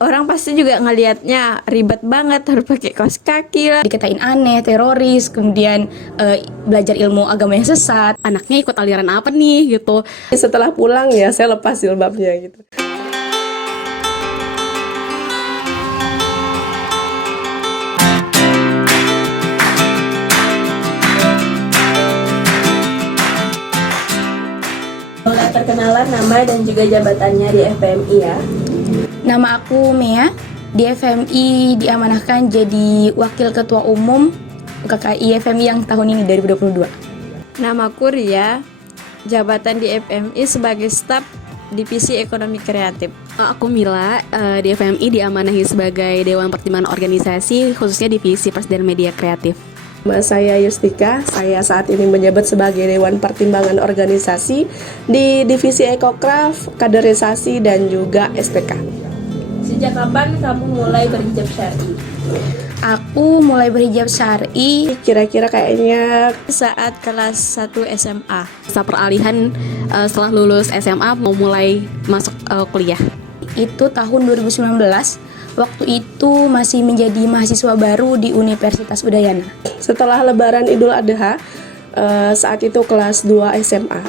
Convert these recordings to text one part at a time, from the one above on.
orang pasti juga ngelihatnya ribet banget, harus pakai kaos kaki lah. Dikatain aneh, teroris, kemudian belajar ilmu agama yang sesat. Anaknya ikut aliran apa nih gitu. Setelah pulang ya saya lepas jilbabnya gitu. Boleh perkenalan nama dan juga jabatannya di FPMI ya. Nama aku Mea, di FMI diamanahkan jadi Wakil Ketua Umum KKI FMI yang tahun ini 2022. Namaku Ria, jabatan di FPMI sebagai staf Divisi Ekonomi Kreatif. Aku Mila, di FMI diamanahi sebagai Dewan Pertimbangan Organisasi, khususnya Divisi Pers dan Media Kreatif. Nama saya Yustika, saya saat ini menjabat sebagai Dewan Pertimbangan Organisasi di Divisi Ekokraft, Kaderisasi, dan juga SPK. Sejak kapan kamu mulai berhijab syar'i? Aku mulai berhijab syar'i Kira-kira kayaknya Saat kelas 1 SMA. Masa peralihan setelah lulus SMA mau mulai masuk kuliah. itu tahun 2019. Waktu itu masih menjadi mahasiswa baru di Universitas Udayana. setelah Lebaran Idul Adha, saat itu kelas 2 SMA.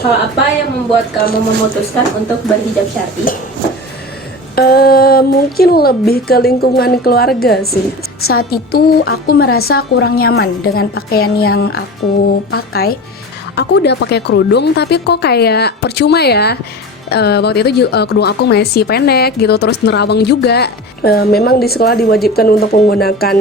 Hal apa yang membuat kamu memutuskan untuk berhijab syar'i? Mungkin lebih ke lingkungan keluarga sih. Saat itu aku merasa kurang nyaman dengan pakaian yang aku pakai. Aku udah pakai kerudung tapi kok kayak percuma ya. Waktu itu kerudung aku masih pendek gitu, terus nerawang juga. Memang di sekolah diwajibkan untuk menggunakan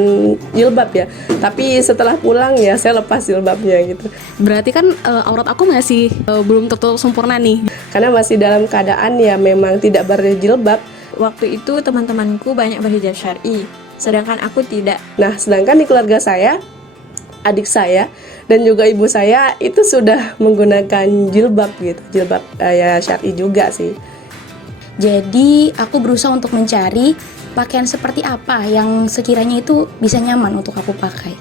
jilbab ya. Tapi setelah pulang ya saya lepas jilbabnya gitu. Berarti kan aurat aku masih belum tertutup sempurna nih. Karena masih dalam keadaan ya memang tidak berjilbab. Waktu itu teman-temanku banyak berhijab syar'i, sedangkan aku tidak. Nah, sedangkan di keluarga saya, adik saya dan juga ibu saya itu sudah menggunakan jilbab gitu. Jilbab ya syar'i juga sih. Jadi aku berusaha untuk mencari pakaian seperti apa yang sekiranya itu bisa nyaman untuk aku pakai.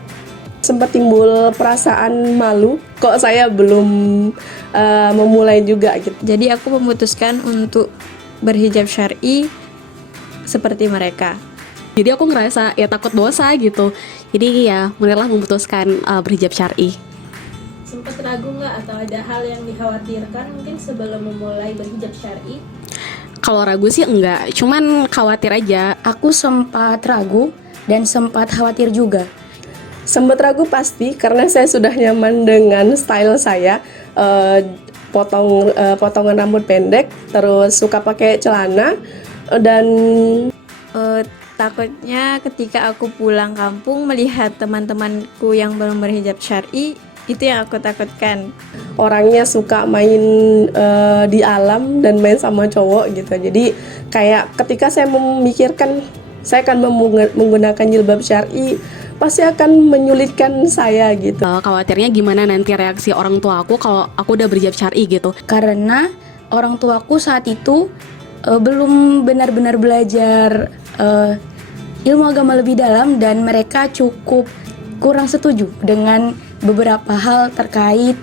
Sempat timbul perasaan malu, kok saya belum memulai juga gitu. Jadi aku memutuskan untuk berhijab syar'i seperti mereka. Jadi aku ngerasa ya takut dosa gitu. Jadi ya mulailah memutuskan berhijab syar'i. Sempat ragu nggak atau ada hal yang dikhawatirkan mungkin sebelum memulai berhijab syar'i? Kalau ragu sih enggak, cuman khawatir aja. Aku sempat ragu dan sempat khawatir juga. Sempat ragu pasti karena saya sudah nyaman dengan style saya, potongan rambut pendek, terus suka pakai celana dan Takutnya ketika aku pulang kampung melihat teman-temanku yang belum berhijab syar'i, itu yang aku takutkan. orangnya suka main di alam dan main sama cowok gitu. Jadi kayak ketika saya memikirkan saya akan menggunakan jilbab syar'i, pasti akan menyulitkan saya gitu. Khawatirnya gimana nanti reaksi orang tua aku kalau aku udah berhijab syar'i gitu. Karena orang tuaku saat itu belum benar-benar belajar ilmu agama lebih dalam dan mereka cukup kurang setuju dengan beberapa hal terkait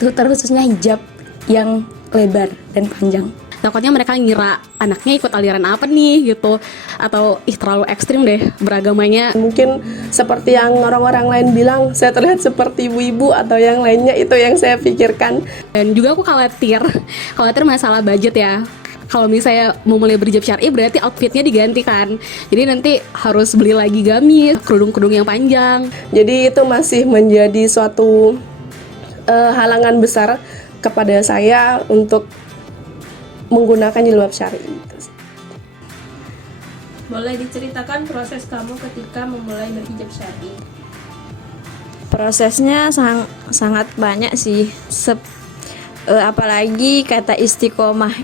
terkhususnya hijab yang lebar dan panjang. Takutnya mereka ngira anaknya ikut aliran apa nih gitu, atau terlalu ekstrim deh beragamanya. Mungkin seperti yang orang-orang lain bilang saya terlihat seperti ibu-ibu atau yang lainnya, itu yang saya pikirkan. Dan juga aku khawatir masalah budget ya. Kalau misalnya mau mulai berhijab syar'i berarti outfitnya digantikan. Jadi nanti harus beli lagi gamis, kerudung-kerudung yang panjang. Jadi itu masih menjadi suatu halangan besar kepada saya untuk menggunakan jilbab syar'i. Boleh diceritakan proses kamu ketika memulai berhijab syar'i? Prosesnya sangat banyak sih. Apalagi kata istiqomah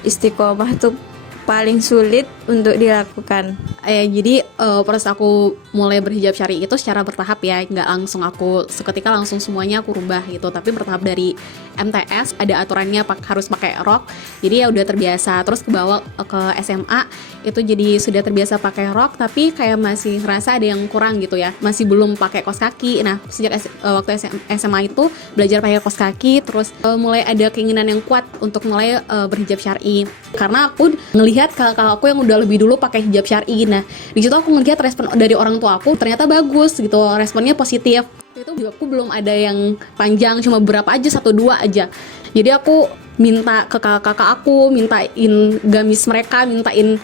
tuh paling sulit untuk dilakukan. Jadi proses aku mulai berhijab syar'i itu secara bertahap ya, nggak langsung aku seketika langsung semuanya aku rubah gitu, tapi bertahap. Dari MTS ada aturannya harus pakai rok, jadi ya udah terbiasa. Terus ke bawah ke SMA itu jadi sudah terbiasa pakai rok, tapi kayak masih ngerasa ada yang kurang gitu ya, masih belum pakai kaos kaki. Nah sejak waktu SMA itu belajar pakai kaos kaki, terus mulai ada keinginan yang kuat untuk mulai berhijab syar'i, karena aku ngelihat ngelihat kakak aku yang udah lebih dulu pakai hijab syar'i. Nah, di situ aku ngelihat respon dari orang tua aku ternyata bagus gitu, responnya positif. Itu jilbabku belum ada yang panjang, cuma berapa aja, 1-2 aja. Jadi aku minta ke kakak-kakak aku, mintain gamis mereka, mintain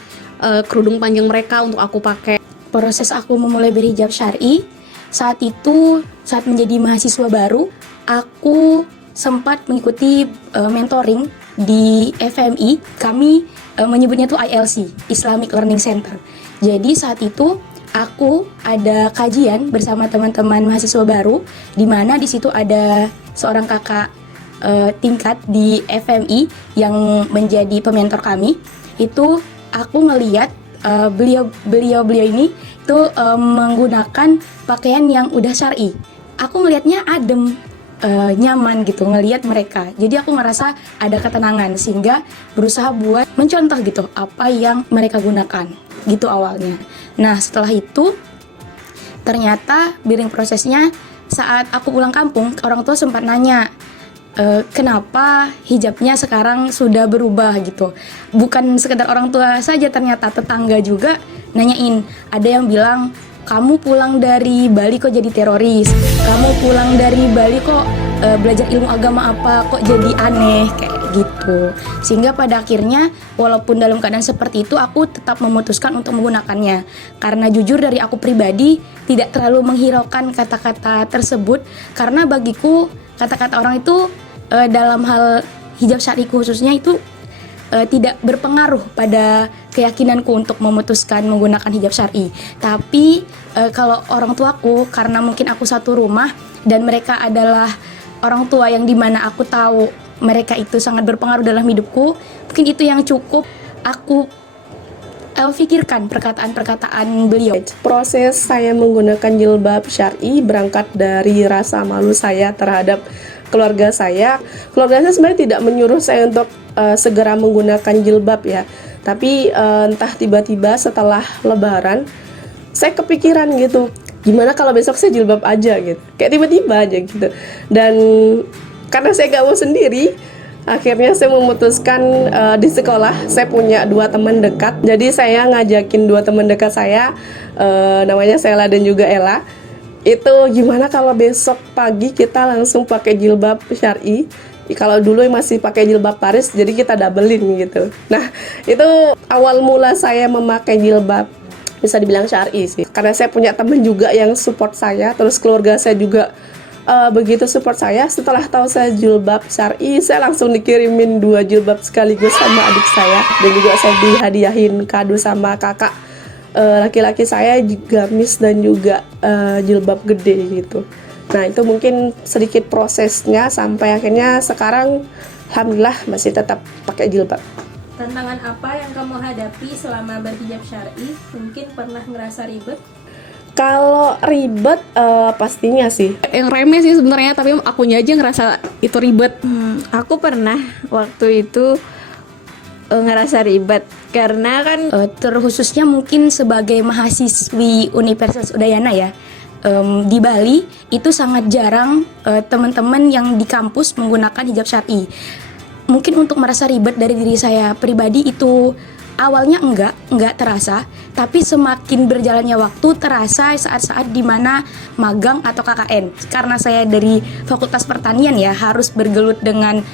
kerudung panjang mereka untuk aku pakai. Proses aku memulai berhijab syar'i saat itu, saat menjadi mahasiswa baru, aku sempat mengikuti mentoring di FMI. Kami menyebutnya tuh ILC, Islamic Learning Center. Jadi saat itu aku ada kajian bersama teman-teman mahasiswa baru, di mana di situ ada seorang kakak tingkat di FMI yang menjadi pementor kami. Itu aku ngeliat beliau ini tuh menggunakan pakaian yang udah syar'i. Aku ngelihatnya adem, nyaman gitu ngelihat mereka. Jadi aku ngerasa ada ketenangan sehingga berusaha buat mencontoh gitu apa yang mereka gunakan gitu awalnya. Nah setelah itu ternyata biring prosesnya saat aku pulang kampung, orang tua sempat nanya kenapa hijabnya sekarang sudah berubah gitu. Bukan sekedar orang tua saja, ternyata tetangga juga nanyain. Ada yang bilang, kamu pulang dari Bali kok jadi teroris, kamu pulang dari Bali kok belajar ilmu agama apa kok jadi aneh, kayak gitu. Sehingga pada akhirnya walaupun dalam keadaan seperti itu, aku tetap memutuskan untuk menggunakannya. Karena jujur dari aku pribadi tidak terlalu menghiraukan kata-kata tersebut, karena bagiku kata-kata orang itu dalam hal hijab syar'i khususnya itu tidak berpengaruh pada keyakinanku untuk memutuskan menggunakan hijab syar'i. Tapi kalau orang tuaku, karena mungkin aku satu rumah dan mereka adalah orang tua yang dimana aku tahu mereka itu sangat berpengaruh dalam hidupku, mungkin itu yang cukup aku pikirkan perkataan-perkataan beliau. Proses saya menggunakan jilbab syar'i berangkat dari rasa malu saya terhadap keluarga saya. Keluarga saya sebenarnya tidak menyuruh saya untuk segera menggunakan jilbab ya. Tapi entah tiba-tiba setelah lebaran saya kepikiran gitu, gimana kalau besok saya jilbab aja gitu. Kayak tiba-tiba aja gitu. Dan karena saya gak mau sendiri, akhirnya saya memutuskan di sekolah saya punya 2 teman dekat. Jadi saya ngajakin 2 teman dekat saya, namanya Sela dan juga Ella. Itu gimana kalau besok pagi kita langsung pakai jilbab syar'i. Kalau dulu masih pakai jilbab Paris, jadi kita doublein gitu. Nah, itu awal mula saya memakai jilbab, bisa dibilang syar'i sih. Karena saya punya teman juga yang support saya, terus keluarga saya juga begitu support saya. Setelah tahu saya jilbab syar'i, saya langsung dikirimin 2 jilbab sekaligus sama adik saya, dan juga saya dihadiahin kado sama kakak laki-laki saya, gamis dan juga jilbab gede gitu. Nah itu mungkin sedikit prosesnya sampai akhirnya sekarang alhamdulillah masih tetap pakai jilbab. Tantangan apa yang kamu hadapi selama berhijab syar'i? Mungkin pernah ngerasa ribet? Kalau ribet pastinya sih. Yang remeh sih sebenarnya, tapi akunya aja ngerasa itu ribet. Aku pernah waktu itu ngerasa ribet karena kan Terkhususnya mungkin sebagai mahasiswi Universitas Udayana ya, di Bali itu sangat jarang teman-teman yang di kampus menggunakan hijab syar'i. Mungkin untuk merasa ribet dari diri saya pribadi itu awalnya enggak terasa, tapi semakin berjalannya waktu terasa saat-saat dimana magang atau KKN. Karena saya dari Fakultas Pertanian ya, harus bergelut dengan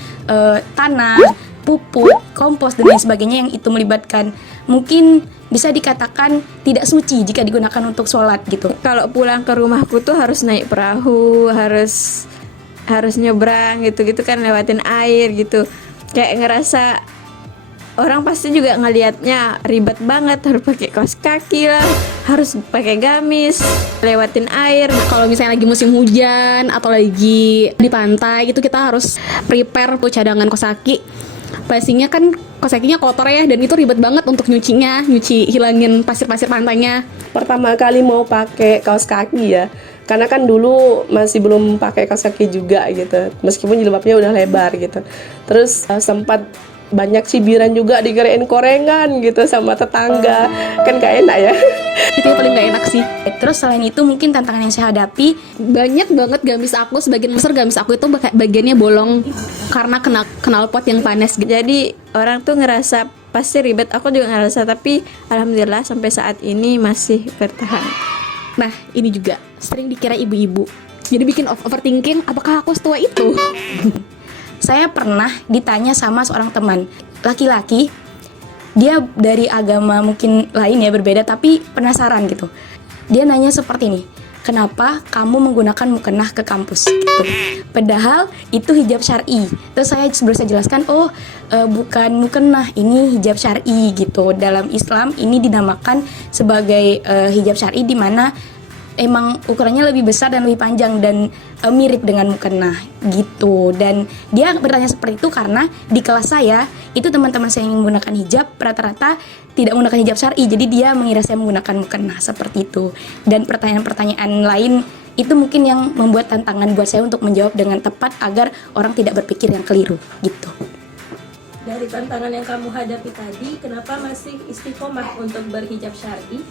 tanah, pupuk, kompos dan lain sebagainya yang itu melibatkan mungkin bisa dikatakan tidak suci jika digunakan untuk sholat gitu. kalau pulang ke rumahku tuh harus naik perahu, harus nyebrang gitu kan, lewatin air gitu. Kayak ngerasa orang pasti juga ngelihatnya ribet banget, harus pakai kaos kaki lah, harus pakai gamis, lewatin air. Kalau misalnya lagi musim hujan atau lagi di pantai itu kita harus prepare tuh cadangan kaos kaki. Pastinya kan kaos kakinya kotor ya, dan itu ribet banget untuk nyuci hilangin pasir-pasir pantainya. Pertama kali mau pakai kaos kaki ya, karena kan dulu masih belum pakai kaos kaki juga gitu, meskipun jilbabnya udah lebar gitu. Terus sempat banyak cibiran juga, dikirain korengan gitu sama tetangga, kan gak enak ya. Itu yang paling gak enak sih. Terus selain itu mungkin tantangan yang saya hadapi, Banyak banget gamis aku, sebagian besar gamis aku itu bagiannya bolong karena kena knalpot yang panas gitu. Jadi orang tuh ngerasa pasti ribet, aku juga ngerasa, tapi alhamdulillah sampai saat ini masih bertahan. Nah, ini juga sering dikira ibu-ibu. Jadi bikin overthinking, apakah aku setua itu? Saya pernah ditanya sama seorang teman laki-laki, dia dari agama mungkin lain ya, berbeda, tapi penasaran gitu. Dia nanya seperti ini, kenapa kamu menggunakan mukena ke kampus gitu. Padahal itu hijab syar'i. Terus saya berusaha jelaskan, bukan mukena, ini hijab syar'i gitu. Dalam Islam ini dinamakan sebagai hijab syar'i, di mana emang ukurannya lebih besar dan lebih panjang dan mirip dengan mukena gitu. Dan dia bertanya seperti itu karena di kelas saya itu teman-teman saya yang menggunakan hijab rata-rata tidak menggunakan hijab syar'i, jadi dia mengira saya menggunakan mukena seperti itu. Dan pertanyaan-pertanyaan lain itu mungkin yang membuat tantangan buat saya untuk menjawab dengan tepat agar orang tidak berpikir yang keliru gitu. Dari tantangan yang kamu hadapi tadi, kenapa masih istiqomah untuk berhijab syar'i?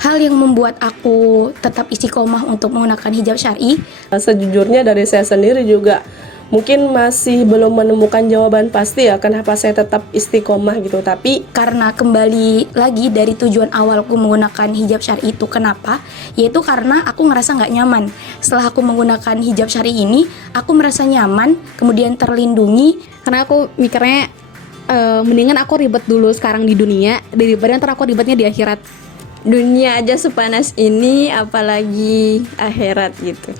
Hal yang membuat aku tetap istiqomah untuk menggunakan hijab syar'i, Sejujurnya dari saya sendiri juga mungkin masih belum menemukan jawaban pasti ya kenapa saya tetap istiqomah gitu. Tapi karena kembali lagi dari tujuan awalku menggunakan hijab syar'i itu kenapa, yaitu karena aku ngerasa nggak nyaman. Setelah aku menggunakan hijab syar'i ini, aku merasa nyaman, kemudian terlindungi. Karena aku mikirnya mendingan aku ribet dulu sekarang di dunia daripada ntar aku ribetnya di akhirat. Dunia aja sepanas ini, apalagi akhirat gitu.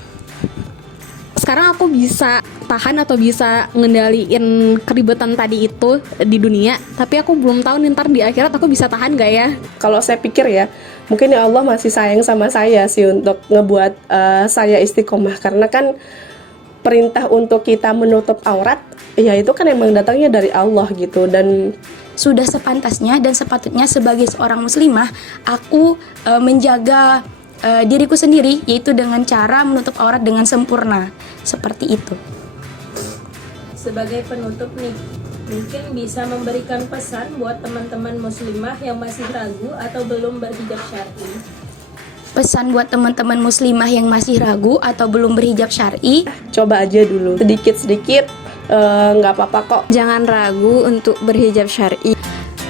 Sekarang aku bisa tahan atau bisa ngendaliin keribetan tadi itu di dunia, tapi aku belum tahu nih ntar di akhirat aku bisa tahan gak ya. kalau saya pikir ya, mungkin ya Allah masih sayang sama saya sih untuk ngebuat saya istiqomah, karena kan perintah untuk kita menutup aurat ya itu kan emang datangnya dari Allah gitu. Dan Sudah sepantasnya dan sepatutnya sebagai seorang muslimah, aku menjaga diriku sendiri, yaitu dengan cara menutup aurat dengan sempurna. Seperti itu. Sebagai penutup nih, mungkin bisa memberikan pesan buat teman-teman muslimah yang masih ragu atau belum berhijab syar'i. Pesan buat teman-teman muslimah yang masih ragu atau belum berhijab syar'i, coba aja dulu sedikit-sedikit, nggak apa-apa kok. Jangan ragu untuk berhijab syar'i.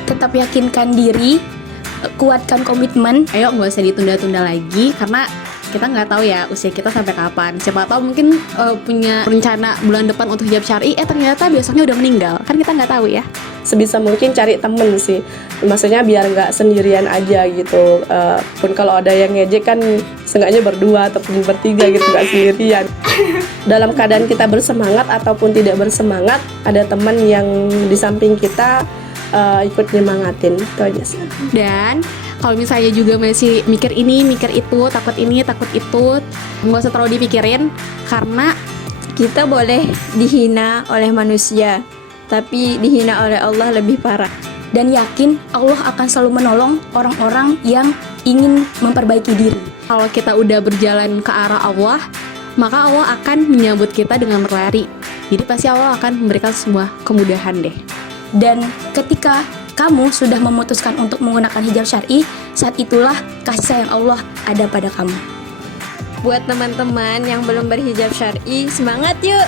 tetap yakinkan diri, kuatkan komitmen. Ayo nggak usah ditunda-tunda lagi, karena kita nggak tahu ya usia kita sampai kapan. Siapa tahu mungkin punya rencana bulan depan untuk hijab syar'i, ternyata besoknya udah meninggal, kan kita nggak tahu ya. Sebisa mungkin cari temen sih, maksudnya biar nggak sendirian aja gitu. Pun kalau ada yang ngejek kan seenggaknya berdua ataupun bertiga gitu, nggak sendirian. Dalam keadaan kita bersemangat ataupun tidak bersemangat, ada teman yang di samping kita ikut nyemangatin, itu aja sih. Dan kalau misalnya juga masih mikir ini, mikir itu, takut ini, takut itu, nggak usah terlalu dipikirin, karena Kita boleh dihina oleh manusia, tapi dihina oleh Allah lebih parah. Dan yakin Allah akan selalu menolong orang-orang yang ingin memperbaiki diri. kalau kita udah berjalan ke arah Allah, maka Allah akan menyambut kita dengan berlari. Jadi pasti Allah akan memberikan semua kemudahan deh. Dan ketika kamu sudah memutuskan untuk menggunakan hijab syar'i, saat itulah kasih sayang Allah ada pada kamu. Buat teman-teman yang belum berhijab syar'i, semangat yuk!